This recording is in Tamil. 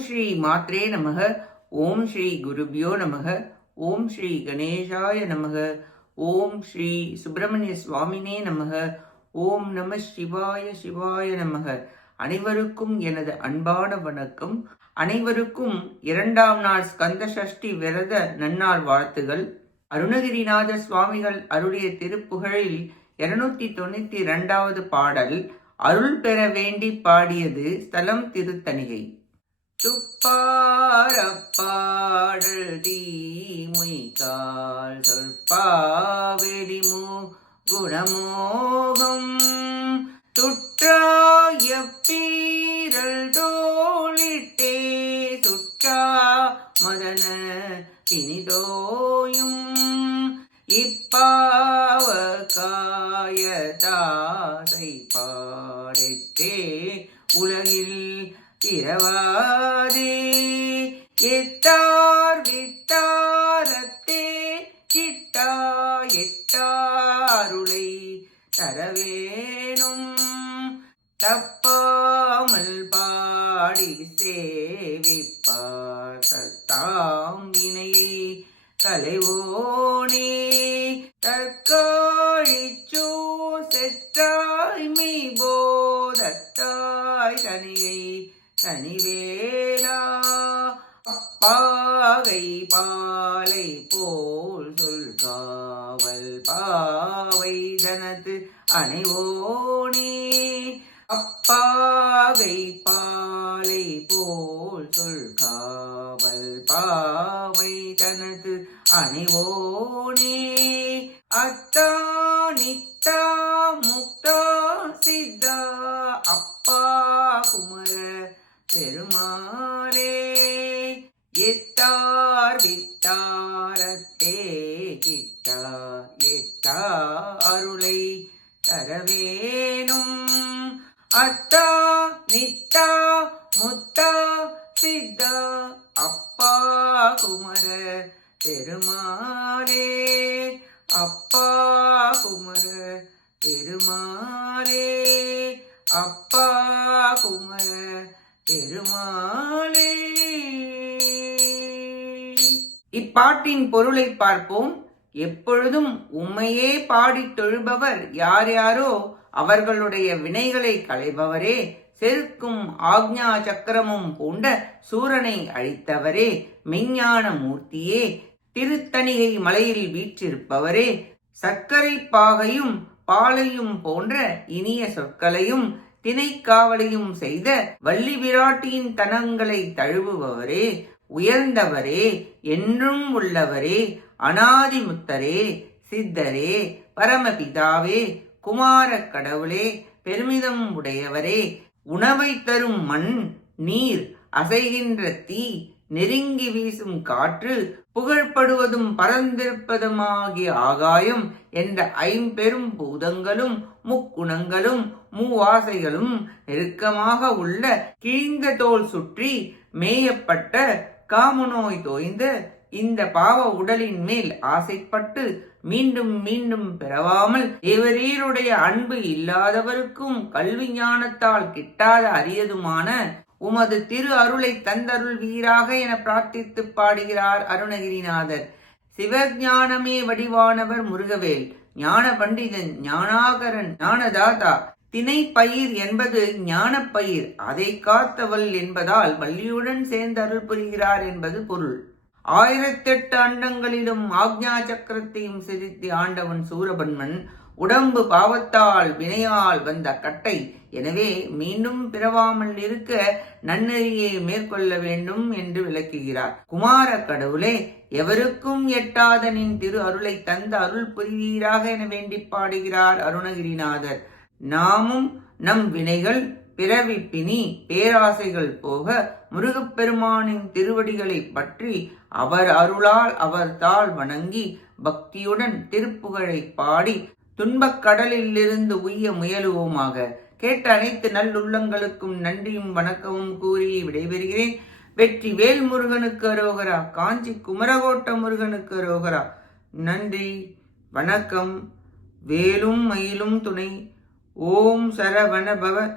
ஸ்ரீ மாத்ரே நமக. ஓம் ஸ்ரீ குருபியோ நமக. ஓம் ஸ்ரீ கணேசாய நமக. ஓம் ஸ்ரீ சுப்பிரமணிய சுவாமினே நமக. ஓம் நம சிவாய சிவாய நமக. அனைவருக்கும் எனது அன்பான வணக்கம். அனைவருக்கும் இரண்டாம் நாள் ஸ்கந்த சஷ்டி விரத நன்னாள் வாழ்த்துகள். அருணகிரிநாதர் சுவாமிகள் அருளிய திருப்புகழில் இருநூத்தி தொண்ணூத்தி இரண்டாவது பாடல் அருள் பெற வேண்டி பாடியது ஸ்தலம் திருத்தணிகை. துப்பாரப்பாடல் தீமை கால் சொற்பாவெளிமோ குணமோகம். துற்றாய பீரல் தோளிட்டே துற்றா மதன தினிதோயும். இப்பாவ காயதாசை பாடத்தே உலகில் பிறவாதே எட்டாருளை தரவேணும் தப்பாமல் பாடி சேவிப்பார் தத்தாம் வினையை தலைவோனே. தற்காழிச்சோ செற்றாய்மை போதத்தாய் தனியை தனிவேலா. அப்பாகை பாலை போ அணைவோனே. அப்பாவை பாலை போல் சொல் காவல் பாவை தனது அணைவோனே. அத்தா நித்தா முக்தா சித்தா அப்பா குமர பெருமாளே எத்தார் வித்தாரத்தே கிட்டா எட்டா அருளை தரவேணும் அத்தா நித்தா முத்தா சித்தா அப்பா குமர பெருமாளே. அப்பா குமர பெருமாளே. அப்பா குமர பெருமாளே. இப்பாட்டின் பொருளை பார்ப்போம். எப்பொழுதும் உம்மையே பாடித் தொழுபவர் யார் யாரோ அவர்களுடைய வினைகளை களைபவரே செருக்கும் ஆக்ஞா சக்கரமும் பூண்ட சூரனை அழித்தவரே மெஞ்ஞான மூர்த்தியே திருத்தணிகை மலையில் வீற்றிருப்பவரே சர்க்கரை பாகையும் பாலையும் போன்ற இனிய சொற்களையும் திணைக்காவலையும் செய்த வள்ளி விராட்டியின் தனங்களை தழுவுபவரே உயர்ந்தவரே என்றும் உள்ளவரே அனாதிமுத்தரே சித்தரே பரமபிதாவே குமாரக் கடவுளே பெருமிதம் உடையவரே உணவை தரும் மண் நீர் அசைகின்ற தீ நெருங்கி வீசும் காற்று புகழ்படுவதும் பரந்திருப்பதுமாகிய ஆகாயம் என்ற ஐம்பெரும் பூதங்களும் முக்குணங்களும் மூவாசைகளும் நெருக்கமாக உள்ள கிழிந்த தோல் சுற்றி மேயப்பட்ட காமநோய் தோய்ந்த இந்த பாவ உடலின் மேல் ஆசைப்பட்டு மீண்டும் மீண்டும் பிறவாமல் தேவரீருடைய அன்பு இல்லாதவருக்கும் கல்வி ஞானத்தால் கிட்டாத அரியதுமான உமது திரு அருளை தந்தருள் வீராக என பிரார்த்தித்து பாடுகிறார் அருணகிரிநாதர். சிவஞானமே வடிவானவர் முருகவேல். ஞான பண்டிதன் ஞானாகரன் ஞானதாதா. திணை பயிர் என்பது ஞானப்பயிர். அதை காத்தவள் என்பதால் வள்ளியுடன் சேர்ந்து அருள் புரிகிறார் என்பது பொருள். ஆயிரத்தெட்டு அண்டங்களிலும் ஆக்ஞா சக்கரத்தையும் செலுத்தி ஆண்டவன் சூரபன்மன் உடம்பு பாவத்தால் வினையால் வந்த கட்டை. எனவே மீண்டும் பிறவாமல் இருக்க நன்னெறியை மேற்கொள்ள வேண்டும் என்று விளக்குகிறார். குமார கடவுளே எவருக்கும் எட்டாத நின் திரு அருளை தந்த அருள் புரிவீராக என வேண்டி பாடுகிறார் அருணகிரிநாதர். நாமும் நம் வினைகள் பிறவி பிணி பேராசைகள் போக முருகப்பெருமானின் திருவடிகளை பற்றி அவர் அருளால் அவர் தாள் வணங்கி பக்தியுடன் திருப்புகழை பாடி துன்பக் கடலிலிருந்து உய்ய முயலுவோமாக. கேட்ட அனைத்து நல்லுள்ளங்களுக்கும் நன்றியும் வணக்கமும் கூறி விடைபெறுகிறேன். வெற்றி வேல் முருகனுக்கு அரோகரா காஞ்சி குமரகோட்ட முருகனுக்கு அரோகரா. நன்றி வணக்கம். வேலும் மயிலும் துணை. ஓம் சரவணபவ